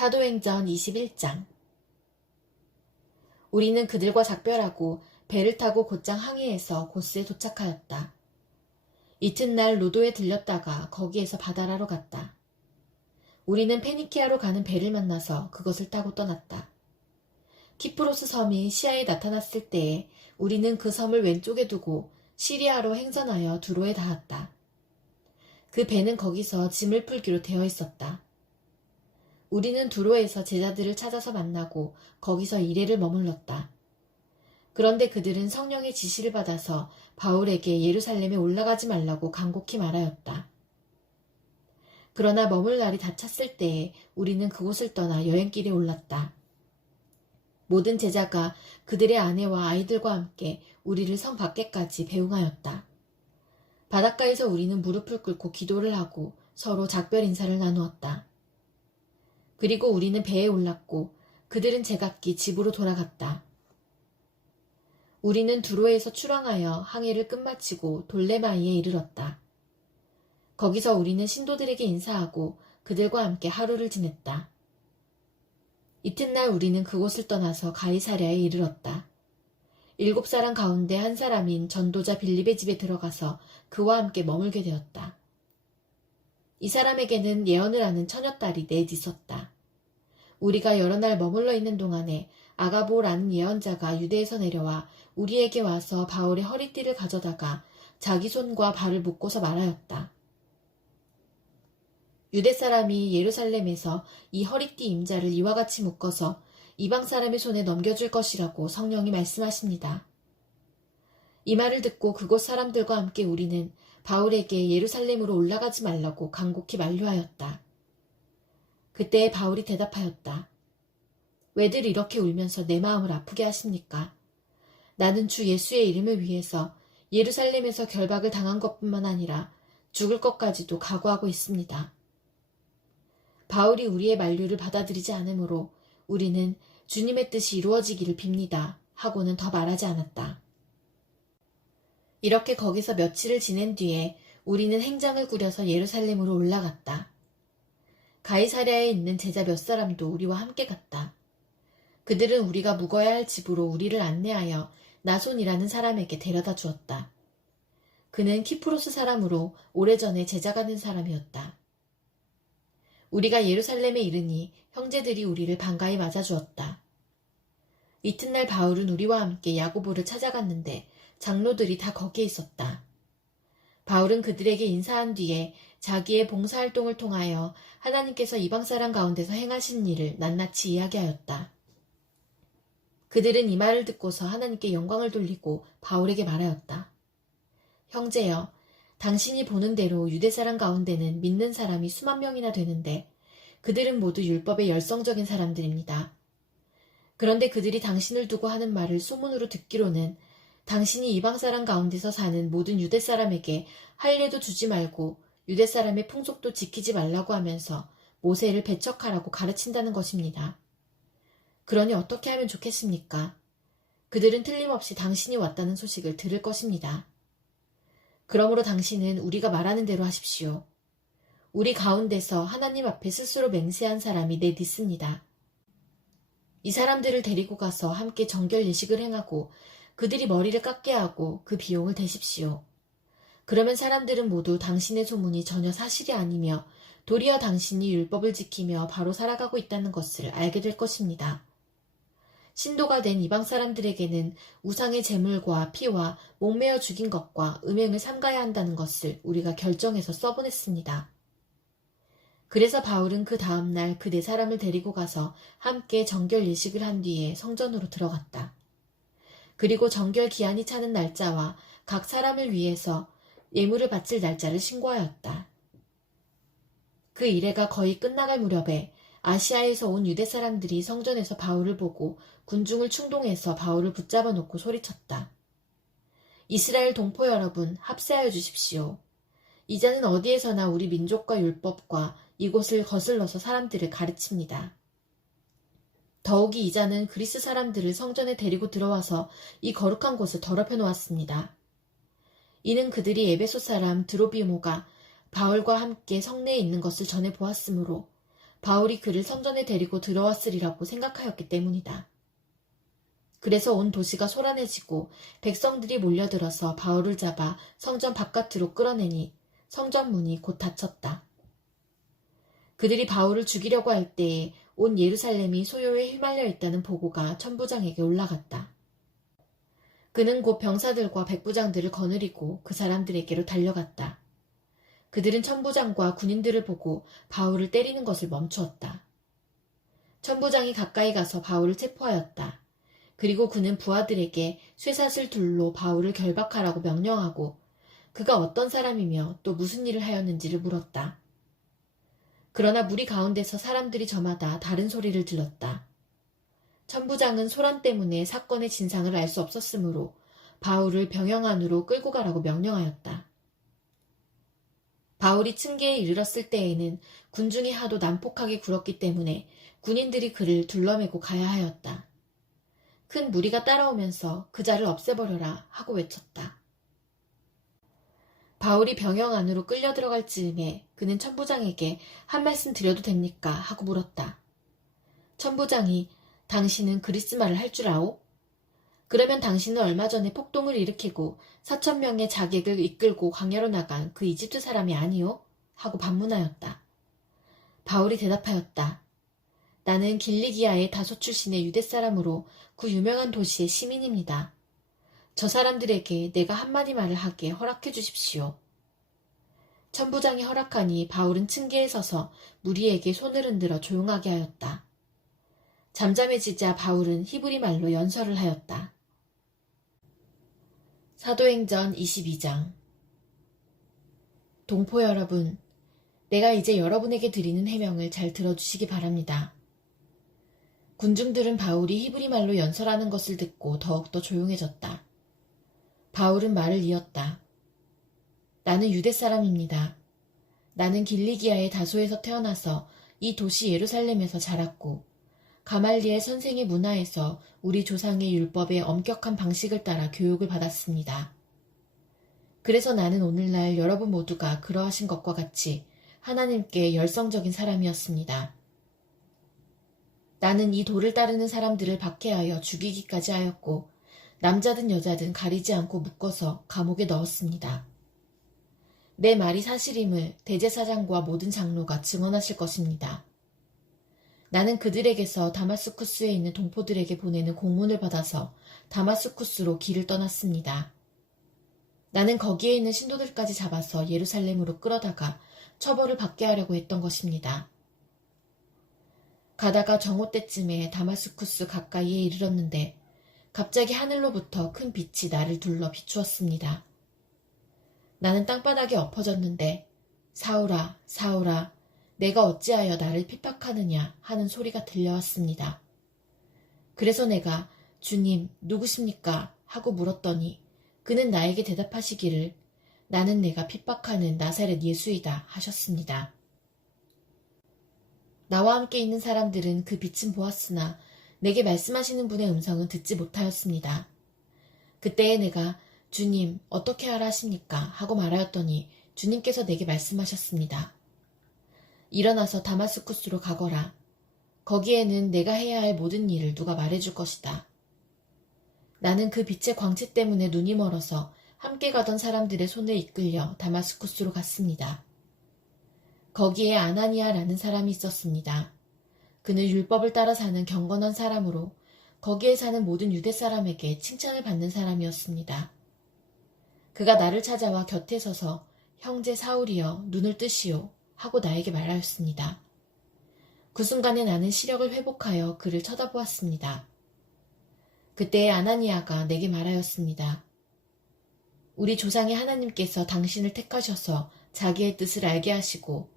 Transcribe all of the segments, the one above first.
사도행전 21장. 우리는 그들과 작별하고 배를 타고 곧장 항해해서 고스에 도착하였다. 이튿날 로도에 들렸다가 거기에서 바다라로 갔다. 우리는 페니키아로 가는 배를 만나서 그것을 타고 떠났다. 키프로스 섬이 시야에 나타났을 때에 우리는 그 섬을 왼쪽에 두고 시리아로 행선하여 두로에 닿았다. 그 배는 거기서 짐을 풀기로 되어 있었다. 우리는 두로에서 제자들을 찾아서 만나고 거기서 이래를 머물렀다. 그런데 그들은 성령의 지시를 받아서 바울에게 예루살렘에 올라가지 말라고 간곡히 말하였다. 그러나 머물 날이 다 찼을 때에 우리는 그곳을 떠나 여행길에 올랐다. 모든 제자가 그들의 아내와 아이들과 함께 우리를 성 밖에까지 배웅하였다. 바닷가에서 우리는 무릎을 꿇고 기도를 하고 서로 작별 인사를 나누었다. 그리고 우리는 배에 올랐고 그들은 제각기 집으로 돌아갔다. 우리는 두로에서 출항하여 항해를 끝마치고 돌레마이에 이르렀다. 거기서 우리는 신도들에게 인사하고 그들과 함께 하루를 지냈다. 이튿날 우리는 그곳을 떠나서 가이사랴에 이르렀다. 7사람 가운데 한 사람인 전도자 빌립의 집에 들어가서 그와 함께 머물게 되었다. 이 사람에게는 예언을 하는 처녀딸이 넷 있었다. 우리가 여러 날 머물러 있는 동안에 아가보라는 예언자가 유대에서 내려와 우리에게 와서 바울의 허리띠를 가져다가 자기 손과 발을 묶고서 말하였다. 유대 사람이 예루살렘에서 이 허리띠 임자를 이와 같이 묶어서 이방 사람의 손에 넘겨줄 것이라고 성령이 말씀하십니다. 이 말을 듣고 그곳 사람들과 함께 우리는 바울에게 예루살렘으로 올라가지 말라고 간곡히 만류하였다. 그때 바울이 대답하였다. 왜들 이렇게 울면서 내 마음을 아프게 하십니까? 나는 주 예수의 이름을 위해서 예루살렘에서 결박을 당한 것뿐만 아니라 죽을 것까지도 각오하고 있습니다. 바울이 우리의 만류를 받아들이지 않으므로 우리는 주님의 뜻이 이루어지기를 빕니다 하고는 더 말하지 않았다. 이렇게 거기서 며칠을 지낸 뒤에 우리는 행장을 꾸려서 예루살렘으로 올라갔다. 가이사랴에 있는 제자 몇 사람도 우리와 함께 갔다. 그들은 우리가 묵어야 할 집으로 우리를 안내하여 나손이라는 사람에게 데려다 주었다. 그는 키프로스 사람으로 오래전에 제자가 된 사람이었다. 우리가 예루살렘에 이르니 형제들이 우리를 반가이 맞아주었다. 이튿날 바울은 우리와 함께 야고보를 찾아갔는데 장로들이 다 거기에 있었다. 바울은 그들에게 인사한 뒤에 자기의 봉사활동을 통하여 하나님께서 이방 사람 가운데서 행하신 일을 낱낱이 이야기하였다. 그들은 이 말을 듣고서 하나님께 영광을 돌리고 바울에게 말하였다. 형제여, 당신이 보는 대로 유대 사람 가운데는 믿는 사람이 수만 명이나 되는데 그들은 모두 율법의 열성적인 사람들입니다. 그런데 그들이 당신을 두고 하는 말을 소문으로 듣기로는 당신이 이방 사람 가운데서 사는 모든 유대 사람에게 할례도 주지 말고 유대 사람의 풍속도 지키지 말라고 하면서 모세를 배척하라고 가르친다는 것입니다. 그러니 어떻게 하면 좋겠습니까? 그들은 틀림없이 당신이 왔다는 소식을 들을 것입니다. 그러므로 당신은 우리가 말하는 대로 하십시오. 우리 가운데서 하나님 앞에 스스로 맹세한 사람이 넷 있습니다. 이 사람들을 데리고 가서 함께 정결 예식을 행하고 그들이 머리를 깎게 하고 그 비용을 대십시오. 그러면 사람들은 모두 당신의 소문이 전혀 사실이 아니며 도리어 당신이 율법을 지키며 바로 살아가고 있다는 것을 알게 될 것입니다. 신도가 된 이방 사람들에게는 우상의 제물과 피와 목매어 죽인 것과 음행을 삼가야 한다는 것을 우리가 결정해서 써보냈습니다. 그래서 바울은 그 다음날 그 네 사람을 데리고 가서 함께 정결 예식을 한 뒤에 성전으로 들어갔다. 그리고 정결 기한이 차는 날짜와 각 사람을 위해서 예물을 바칠 날짜를 신고하였다. 그 이래가 거의 끝나갈 무렵에 아시아에서 온 유대 사람들이 성전에서 바울을 보고 군중을 충동해서 바울을 붙잡아 놓고 소리쳤다. 이스라엘 동포 여러분, 합세하여 주십시오. 이자는 어디에서나 우리 민족과 율법과 이곳을 거슬러서 사람들을 가르칩니다. 더욱이 이자는 그리스 사람들을 성전에 데리고 들어와서 이 거룩한 곳을 더럽혀 놓았습니다. 이는 그들이 에베소 사람 드로비모가 바울과 함께 성내에 있는 것을 전해 보았으므로 바울이 그를 성전에 데리고 들어왔으리라고 생각하였기 때문이다. 그래서 온 도시가 소란해지고 백성들이 몰려들어서 바울을 잡아 성전 바깥으로 끌어내니 성전 문이 곧 닫혔다. 그들이 바울을 죽이려고 할 때에 온 예루살렘이 소요에 휘말려 있다는 보고가 천부장에게 올라갔다. 그는 곧 병사들과 백부장들을 거느리고 그 사람들에게로 달려갔다. 그들은 천부장과 군인들을 보고 바울을 때리는 것을 멈추었다. 천부장이 가까이 가서 바울을 체포하였다. 그리고 그는 부하들에게 쇠사슬 둘로 바울을 결박하라고 명령하고 그가 어떤 사람이며 또 무슨 일을 하였는지를 물었다. 그러나 무리 가운데서 사람들이 저마다 다른 소리를 들었다. 천부장은 소란 때문에 사건의 진상을 알 수 없었으므로 바울을 병영 안으로 끌고 가라고 명령하였다. 바울이 층계에 이르렀을 때에는 군중이 하도 난폭하게 굴었기 때문에 군인들이 그를 둘러매고 가야 하였다. 큰 무리가 따라오면서 그 자를 없애버려라 하고 외쳤다. 바울이 병영 안으로 끌려 들어갈 즈음에 그는 천부장에게 한 말씀 드려도 됩니까? 하고 물었다. 천부장이 당신은 그리스말을 할 줄 아오? 그러면 당신은 얼마 전에 폭동을 일으키고 4,000명의 자객을 이끌고 광야로 나간 그 이집트 사람이 아니오? 하고 반문하였다. 바울이 대답하였다. 나는 길리기아의 다소 출신의 유대 사람으로 그 유명한 도시의 시민입니다. 저 사람들에게 내가 한마디 말을 하게 허락해 주십시오. 천부장이 허락하니 바울은 층계에 서서 무리에게 손을 흔들어 조용하게 하였다. 잠잠해지자 바울은 히브리 말로 연설을 하였다. 사도행전 22장. 동포 여러분, 내가 이제 여러분에게 드리는 해명을 잘 들어주시기 바랍니다. 군중들은 바울이 히브리 말로 연설하는 것을 듣고 더욱더 조용해졌다. 바울은 말을 이었다. 나는 유대 사람입니다. 나는 길리기아의 다소에서 태어나서 이 도시 예루살렘에서 자랐고 가말리엘 선생의 문화에서 우리 조상의 율법의 엄격한 방식을 따라 교육을 받았습니다. 그래서 나는 오늘날 여러분 모두가 그러하신 것과 같이 하나님께 열성적인 사람이었습니다. 나는 이 도를 따르는 사람들을 박해하여 죽이기까지 하였고 남자든 여자든 가리지 않고 묶어서 감옥에 넣었습니다. 내 말이 사실임을 대제사장과 모든 장로가 증언하실 것입니다. 나는 그들에게서 다마스쿠스에 있는 동포들에게 보내는 공문을 받아서 다마스쿠스로 길을 떠났습니다. 나는 거기에 있는 신도들까지 잡아서 예루살렘으로 끌어다가 처벌을 받게 하려고 했던 것입니다. 가다가 정오 때쯤에 다마스쿠스 가까이에 이르렀는데 갑자기 하늘로부터 큰 빛이 나를 둘러 비추었습니다. 나는 땅바닥에 엎어졌는데 사울아, 사울아, 내가 어찌하여 나를 핍박하느냐 하는 소리가 들려왔습니다. 그래서 내가 주님 누구십니까? 하고 물었더니 그는 나에게 대답하시기를 나는 내가 핍박하는 나사렛 예수이다 하셨습니다. 나와 함께 있는 사람들은 그 빛은 보았으나 내게 말씀하시는 분의 음성은 듣지 못하였습니다. 그때에 내가 주님 어떻게 하라 하십니까? 하고 말하였더니 주님께서 내게 말씀하셨습니다. 일어나서 다마스쿠스로 가거라. 거기에는 내가 해야 할 모든 일을 누가 말해줄 것이다. 나는 그 빛의 광채 때문에 눈이 멀어서 함께 가던 사람들의 손에 이끌려 다마스쿠스로 갔습니다. 거기에 아나니아라는 사람이 있었습니다. 그는 율법을 따라 사는 경건한 사람으로 거기에 사는 모든 유대 사람에게 칭찬을 받는 사람이었습니다. 그가 나를 찾아와 곁에 서서 형제 사울이여 눈을 뜨시오 하고 나에게 말하였습니다. 그 순간에 나는 시력을 회복하여 그를 쳐다보았습니다. 그때에 아나니아가 내게 말하였습니다. 우리 조상의 하나님께서 당신을 택하셔서 자기의 뜻을 알게 하시고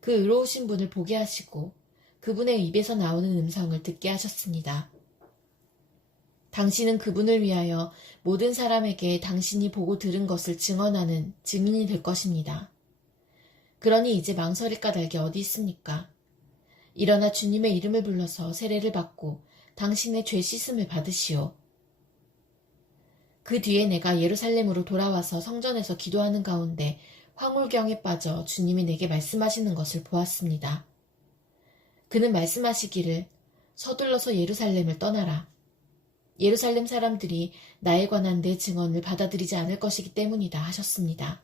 그 의로우신 분을 보게 하시고 그분의 입에서 나오는 음성을 듣게 하셨습니다. 당신은 그분을 위하여 모든 사람에게 당신이 보고 들은 것을 증언하는 증인이 될 것입니다. 그러니 이제 망설일 까닭이 어디 있습니까? 일어나 주님의 이름을 불러서 세례를 받고 당신의 죄 씻음을 받으시오. 그 뒤에 내가 예루살렘으로 돌아와서 성전에서 기도하는 가운데 황홀경에 빠져 주님이 내게 말씀하시는 것을 보았습니다. 그는 말씀하시기를 서둘러서 예루살렘을 떠나라. 예루살렘 사람들이 나에 관한 내 증언을 받아들이지 않을 것이기 때문이다 하셨습니다.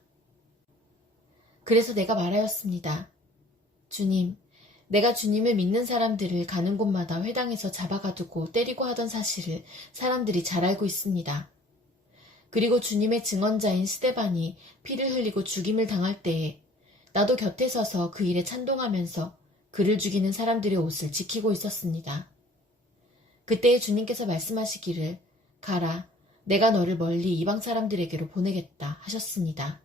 그래서 내가 말하였습니다. 주님, 내가 주님을 믿는 사람들을 가는 곳마다 회당에서 잡아가두고 때리고 하던 사실을 사람들이 잘 알고 있습니다. 그리고 주님의 증언자인 스데반이 피를 흘리고 죽임을 당할 때에 나도 곁에 서서 그 일에 찬동하면서 그를 죽이는 사람들의 옷을 지키고 있었습니다. 그때에 주님께서 말씀하시기를 가라, 내가 너를 멀리 이방 사람들에게로 보내겠다 하셨습니다.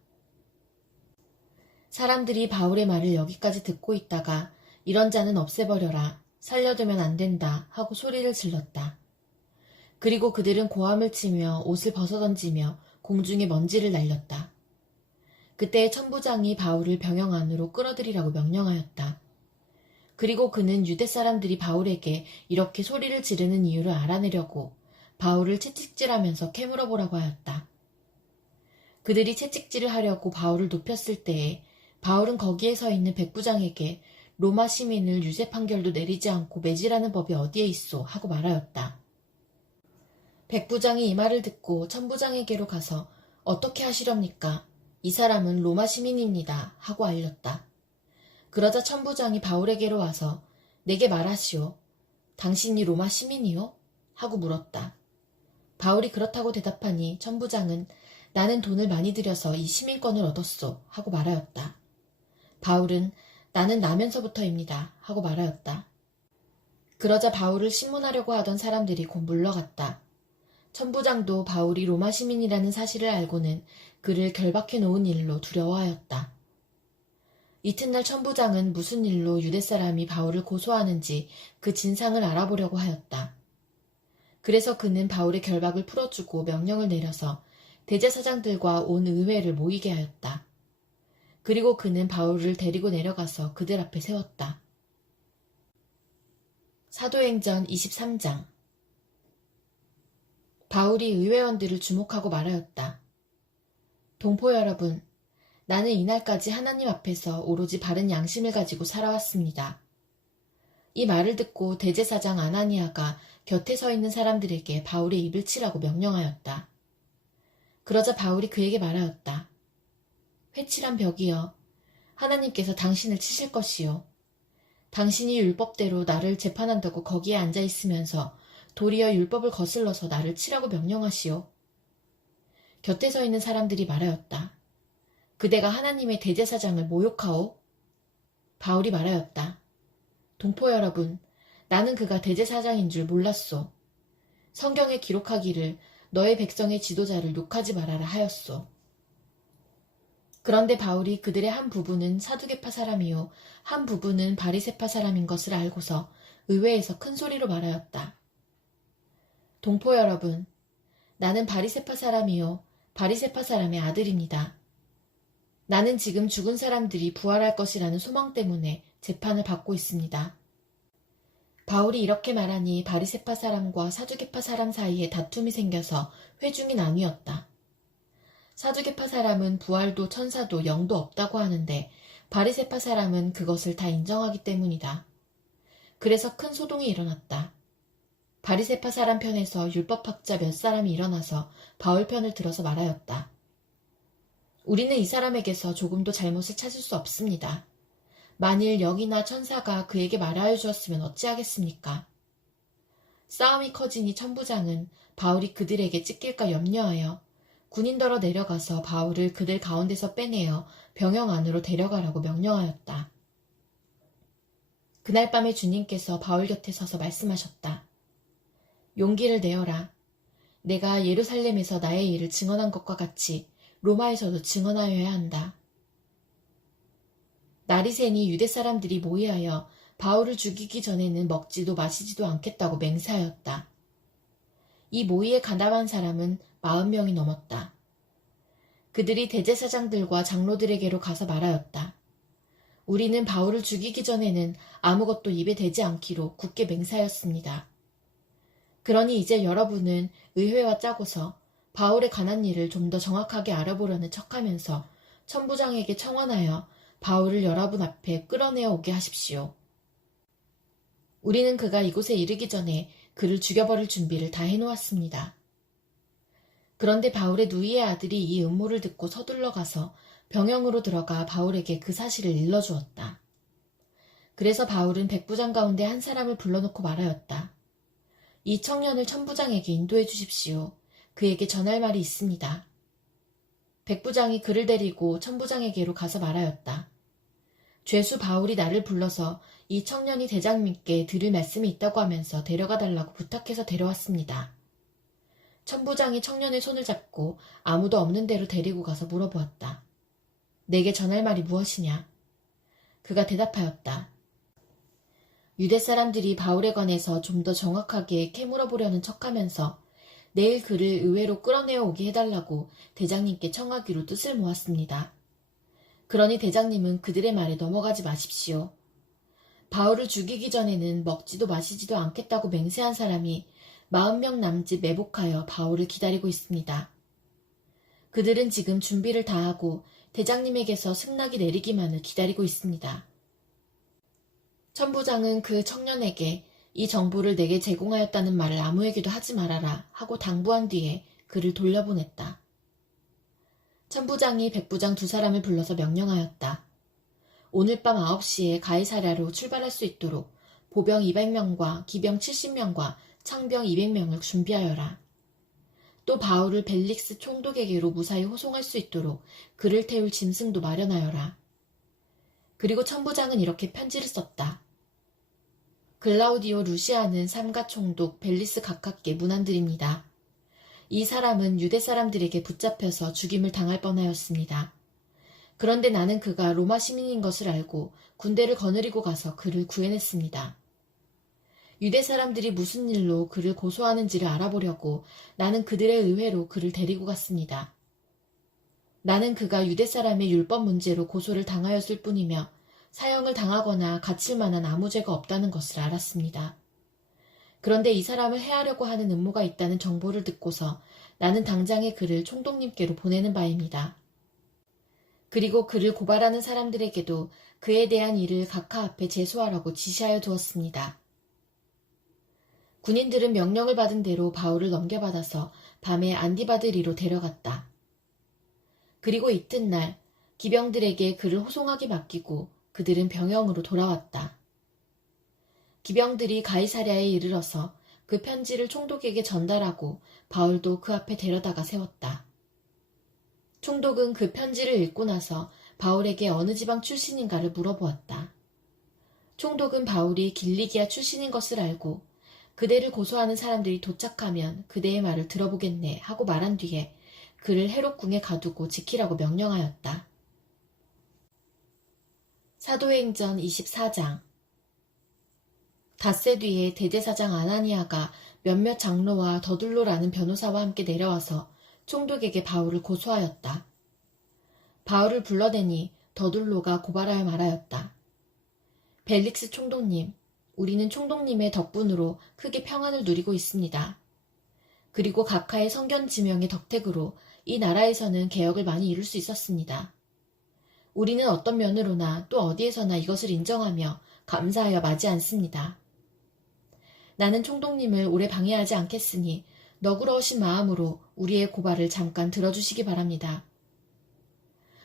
사람들이 바울의 말을 여기까지 듣고 있다가 이런 자는 없애버려라, 살려두면 안 된다 하고 소리를 질렀다. 그리고 그들은 고함을 치며 옷을 벗어던지며 공중에 먼지를 날렸다. 그때 천부장이 바울을 병영 안으로 끌어들이라고 명령하였다. 그리고 그는 유대 사람들이 바울에게 이렇게 소리를 지르는 이유를 알아내려고 바울을 채찍질하면서 캐물어보라고 하였다. 그들이 채찍질을 하려고 바울을 눕혔을 때에 바울은 거기에 서 있는 백부장에게 로마 시민을 유죄 판결도 내리지 않고 매질하는 법이 어디에 있소 하고 말하였다. 백부장이 이 말을 듣고 천부장에게로 가서 어떻게 하시렵니까? 이 사람은 로마 시민입니다 하고 알렸다. 그러자 천부장이 바울에게로 와서 내게 말하시오. 당신이 로마 시민이요? 하고 물었다. 바울이 그렇다고 대답하니 천부장은 나는 돈을 많이 들여서 이 시민권을 얻었소 하고 말하였다. 바울은 나는 나면서부터입니다 하고 말하였다. 그러자 바울을 신문하려고 하던 사람들이 곧 물러갔다. 천부장도 바울이 로마 시민이라는 사실을 알고는 그를 결박해 놓은 일로 두려워하였다. 이튿날 천부장은 무슨 일로 유대 사람이 바울을 고소하는지 그 진상을 알아보려고 하였다. 그래서 그는 바울의 결박을 풀어주고 명령을 내려서 대제사장들과 온 의회를 모이게 하였다. 그리고 그는 바울을 데리고 내려가서 그들 앞에 세웠다. 사도행전 23장. 바울이 의회원들을 주목하고 말하였다. 동포 여러분, 나는 이날까지 하나님 앞에서 오로지 바른 양심을 가지고 살아왔습니다. 이 말을 듣고 대제사장 아나니아가 곁에 서 있는 사람들에게 바울의 입을 치라고 명령하였다. 그러자 바울이 그에게 말하였다. 회칠한 벽이여, 하나님께서 당신을 치실 것이요. 당신이 율법대로 나를 재판한다고 거기에 앉아있으면서 도리어 율법을 거슬러서 나를 치라고 명령하시오. 곁에 서 있는 사람들이 말하였다. 그대가 하나님의 대제사장을 모욕하오? 바울이 말하였다. 동포 여러분, 나는 그가 대제사장인 줄 몰랐소. 성경에 기록하기를 너의 백성의 지도자를 욕하지 말아라 하였소. 그런데 바울이 그들의 한 부분은 사두개파 사람이요 한 부분은 바리새파 사람인 것을 알고서 의회에서 큰 소리로 말하였다. 동포 여러분, 나는 바리새파 사람이요 바리새파 사람의 아들입니다. 나는 지금 죽은 사람들이 부활할 것이라는 소망 때문에 재판을 받고 있습니다. 바울이 이렇게 말하니 바리새파 사람과 사두개파 사람 사이에 다툼이 생겨서 회중이 나뉘었다. 사두개파 사람은 부활도 천사도 영도 없다고 하는데 바리새파 사람은 그것을 다 인정하기 때문이다. 그래서 큰 소동이 일어났다. 바리새파 사람 편에서 율법학자 몇 사람이 일어나서 바울 편을 들어서 말하였다. 우리는 이 사람에게서 조금도 잘못을 찾을 수 없습니다. 만일 영이나 천사가 그에게 말하여 주었으면 어찌하겠습니까? 싸움이 커지니 천부장은 바울이 그들에게 찢길까 염려하여 군인더러 내려가서 바울을 그들 가운데서 빼내어 병영 안으로 데려가라고 명령하였다. 그날 밤에 주님께서 바울 곁에 서서 말씀하셨다. 용기를 내어라. 내가 예루살렘에서 나의 일을 증언한 것과 같이 로마에서도 증언하여야 한다. 날이 새니 유대 사람들이 모이하여 바울을 죽이기 전에는 먹지도 마시지도 않겠다고 맹세하였다. 이 모의에 가담한 사람은 40명이 넘었다. 그들이 대제사장들과 장로들에게로 가서 말하였다. 우리는 바울을 죽이기 전에는 아무것도 입에 대지 않기로 굳게 맹세하였습니다. 그러니 이제 여러분은 의회와 짜고서 바울에 관한 일을 좀 더 정확하게 알아보려는 척하면서 천부장에게 청원하여 바울을 여러분 앞에 끌어내어 오게 하십시오. 우리는 그가 이곳에 이르기 전에 그를 죽여버릴 준비를 다 해놓았습니다. 그런데 바울의 누이의 아들이 이 음모를 듣고 서둘러 가서 병영으로 들어가 바울에게 그 사실을 일러주었다. 그래서 바울은 백부장 가운데 한 사람을 불러놓고 말하였다. 이 청년을 천부장에게 인도해 주십시오. 그에게 전할 말이 있습니다. 백부장이 그를 데리고 천부장에게로 가서 말하였다. 죄수 바울이 나를 불러서 이 청년이 대장님께 드릴 말씀이 있다고 하면서 데려가 달라고 부탁해서 데려왔습니다. 천부장이 청년의 손을 잡고 아무도 없는 데로 데리고 가서 물어보았다. 내게 전할 말이 무엇이냐? 그가 대답하였다. 유대 사람들이 바울에 관해서 좀 더 정확하게 캐물어보려는 척하면서 내일 그를 의회로 끌어내어 오게 해달라고 대장님께 청하기로 뜻을 모았습니다. 그러니 대장님은 그들의 말에 넘어가지 마십시오. 바울을 죽이기 전에는 먹지도 마시지도 않겠다고 맹세한 사람이 40명 남짓 매복하여 바울을 기다리고 있습니다. 그들은 지금 준비를 다하고 대장님에게서 승낙이 내리기만을 기다리고 있습니다. 천부장은 그 청년에게 이 정보를 내게 제공하였다는 말을 아무에게도 하지 말아라 하고 당부한 뒤에 그를 돌려보냈다. 천부장이 백부장 두 사람을 불러서 명령하였다. 오늘 밤 9시에 가이사랴로 출발할 수 있도록 보병 200명과 기병 70명과 창병 200명을 준비하여라. 또 바울을 벨릭스 총독에게로 무사히 호송할 수 있도록 그를 태울 짐승도 마련하여라. 그리고 천부장은 이렇게 편지를 썼다. 글라우디오 루시아는 삼가 총독 벨리스 각하께 문안드립니다. 이 사람은 유대 사람들에게 붙잡혀서 죽임을 당할 뻔하였습니다. 그런데 나는 그가 로마 시민인 것을 알고 군대를 거느리고 가서 그를 구해냈습니다. 유대 사람들이 무슨 일로 그를 고소하는지를 알아보려고 나는 그들의 의회로 그를 데리고 갔습니다. 나는 그가 유대 사람의 율법 문제로 고소를 당하였을 뿐이며 사형을 당하거나 갇힐 만한 아무 죄가 없다는 것을 알았습니다. 그런데 이 사람을 해하려고 하는 음모가 있다는 정보를 듣고서 나는 당장에 그를 총독님께로 보내는 바입니다. 그리고 그를 고발하는 사람들에게도 그에 대한 일을 각하 앞에 제소하라고 지시하여 두었습니다. 군인들은 명령을 받은 대로 바울을 넘겨받아서 밤에 안디바드리로 데려갔다. 그리고 이튿날 기병들에게 그를 호송하게 맡기고 그들은 병영으로 돌아왔다. 기병들이 가이사랴에 이르러서 그 편지를 총독에게 전달하고 바울도 그 앞에 데려다가 세웠다. 총독은 그 편지를 읽고 나서 바울에게 어느 지방 출신인가를 물어보았다. 총독은 바울이 길리기아 출신인 것을 알고 그대를 고소하는 사람들이 도착하면 그대의 말을 들어보겠네 하고 말한 뒤에 그를 헤롯궁에 가두고 지키라고 명령하였다. 사도행전 24장. 닷새 뒤에 대제사장 아나니아가 몇몇 장로와 더둘로라는 변호사와 함께 내려와서 총독에게 바울을 고소하였다. 바울을 불러대니 더둘로가 고발하여 말하였다. 벨릭스 총독님, 우리는 총독님의 덕분으로 크게 평안을 누리고 있습니다. 그리고 각하의 성견 지명의 덕택으로 이 나라에서는 개혁을 많이 이룰 수 있었습니다. 우리는 어떤 면으로나 또 어디에서나 이것을 인정하며 감사하여 마지 않습니다. 나는 총독님을 오래 방해하지 않겠으니 너그러우신 마음으로 우리의 고발을 잠깐 들어주시기 바랍니다.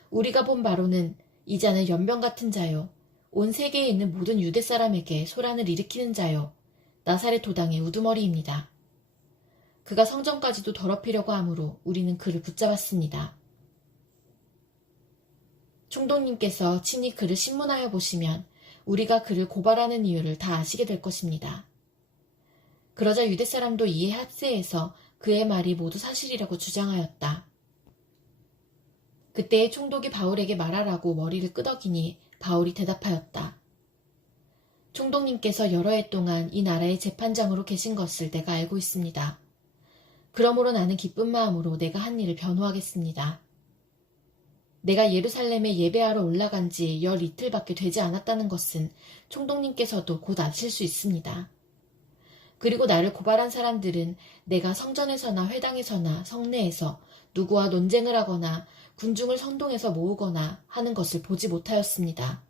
우리가 본 바로는 이 자는 연병 같은 자요, 온 세계에 있는 모든 유대 사람에게 소란을 일으키는 자요, 나사렛 도당의 우두머리입니다. 그가 성전까지도 더럽히려고 하므로 우리는 그를 붙잡았습니다. 총독님께서 친히 그를 신문하여 보시면 우리가 그를 고발하는 이유를 다 아시게 될 것입니다. 그러자 유대 사람도 이에 합세해서 그의 말이 모두 사실이라고 주장하였다. 그때의 총독이 바울에게 말하라고 머리를 끄덕이니 바울이 대답하였다. 총독님께서 여러 해 동안 이 나라의 재판장으로 계신 것을 내가 알고 있습니다. 그러므로 나는 기쁜 마음으로 내가 한 일을 변호하겠습니다. 내가 예루살렘에 예배하러 올라간 지 열 이틀밖에 되지 않았다는 것은 총독님께서도 곧 아실 수 있습니다. 그리고 나를 고발한 사람들은 내가 성전에서나 회당에서나 성내에서 누구와 논쟁을 하거나 군중을 선동해서 모으거나 하는 것을 보지 못하였습니다.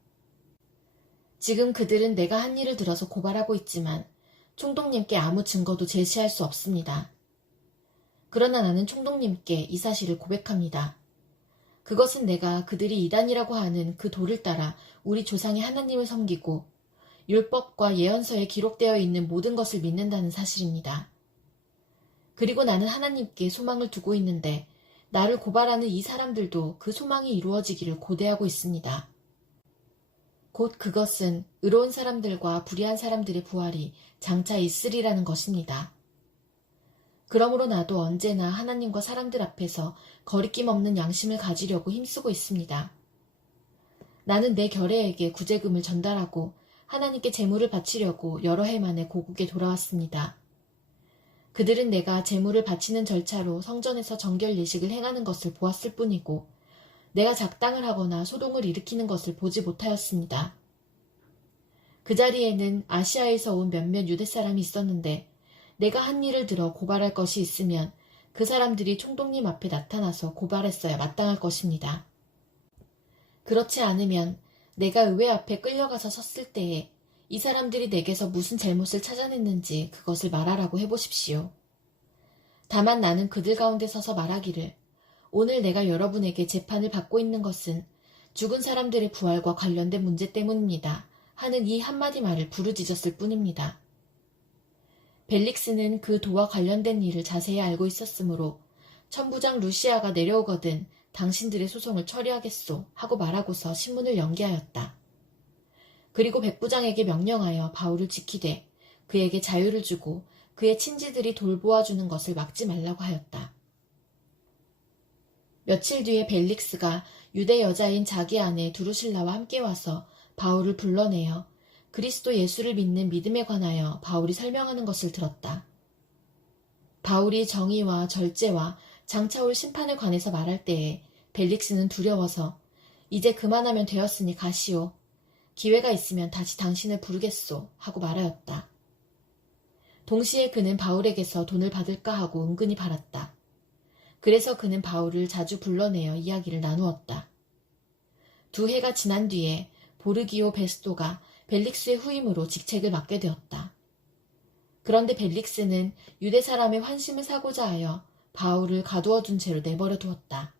지금 그들은 내가 한 일을 들어서 고발하고 있지만 총독님께 아무 증거도 제시할 수 없습니다. 그러나 나는 총독님께 이 사실을 고백합니다. 그것은 내가 그들이 이단이라고 하는 그 도를 따라 우리 조상의 하나님을 섬기고 율법과 예언서에 기록되어 있는 모든 것을 믿는다는 사실입니다. 그리고 나는 하나님께 소망을 두고 있는데 나를 고발하는 이 사람들도 그 소망이 이루어지기를 고대하고 있습니다. 곧 그것은 의로운 사람들과 불의한 사람들의 부활이 장차 있으리라는 것입니다. 그러므로 나도 언제나 하나님과 사람들 앞에서 거리낌 없는 양심을 가지려고 힘쓰고 있습니다. 나는 내 결례에게 구제금을 전달하고 하나님께 제물을 바치려고 여러 해 만에 고국에 돌아왔습니다. 그들은 내가 제물을 바치는 절차로 성전에서 정결 예식을 행하는 것을 보았을 뿐이고 내가 작당을 하거나 소동을 일으키는 것을 보지 못하였습니다. 그 자리에는 아시아에서 온 몇몇 유대 사람이 있었는데 내가 한 일을 들어 고발할 것이 있으면 그 사람들이 총독님 앞에 나타나서 고발했어야 마땅할 것입니다. 그렇지 않으면 내가 의회 앞에 끌려가서 섰을 때에 이 사람들이 내게서 무슨 잘못을 찾아냈는지 그것을 말하라고 해보십시오. 다만 나는 그들 가운데 서서 말하기를 오늘 내가 여러분에게 재판을 받고 있는 것은 죽은 사람들의 부활과 관련된 문제 때문입니다. 하는 이 한마디 말을 부르짖었을 뿐입니다. 벨릭스는 그 도와 관련된 일을 자세히 알고 있었으므로 천부장 루시아가 내려오거든 당신들의 소송을 처리하겠소 하고 말하고서 신문을 연기하였다. 그리고 백부장에게 명령하여 바울을 지키되 그에게 자유를 주고 그의 친지들이 돌보아주는 것을 막지 말라고 하였다. 며칠 뒤에 벨릭스가 유대 여자인 자기 아내 두루실라와 함께 와서 바울을 불러내어 그리스도 예수를 믿는 믿음에 관하여 바울이 설명하는 것을 들었다. 바울이 정의와 절제와 장차 올 심판에 관해서 말할 때에 벨릭스는 두려워서 이제 그만하면 되었으니 가시오. 기회가 있으면 다시 당신을 부르겠소 하고 말하였다. 동시에 그는 바울에게서 돈을 받을까 하고 은근히 바랐다. 그래서 그는 바울을 자주 불러내어 이야기를 나누었다. 2해가 지난 뒤에 보르기오 베스토가 벨릭스의 후임으로 직책을 맡게 되었다. 그런데 벨릭스는 유대 사람의 환심을 사고자 하여 바울을 가두어 둔 채로 내버려 두었다.